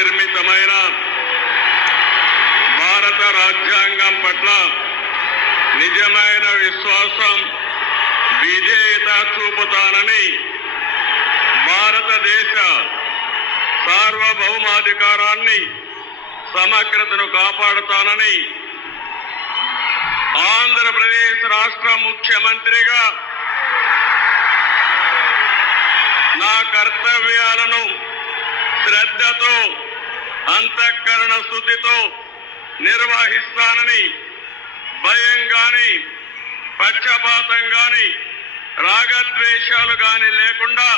నిర్మితమైన భారత రాజ్యాంగం పట్ల నిజమైన విశ్వాసం విధేయత చూపుతానని, భారతదేశ సార్వభౌమాధికారాన్ని సమగ్రతను కాపాడుతానని ఆంధ్రప్రదేశ్ రాష్ట్ర ముఖ్యమంత్రిగా నా కర్తవ్యాలను శ్రద్ధతో అంతఃకరణ శుద్ధితో నిర్వహిస్తానని, భయం గాని పక్షపాతం గాని రాగద్వేషాలు గాని లేకుండా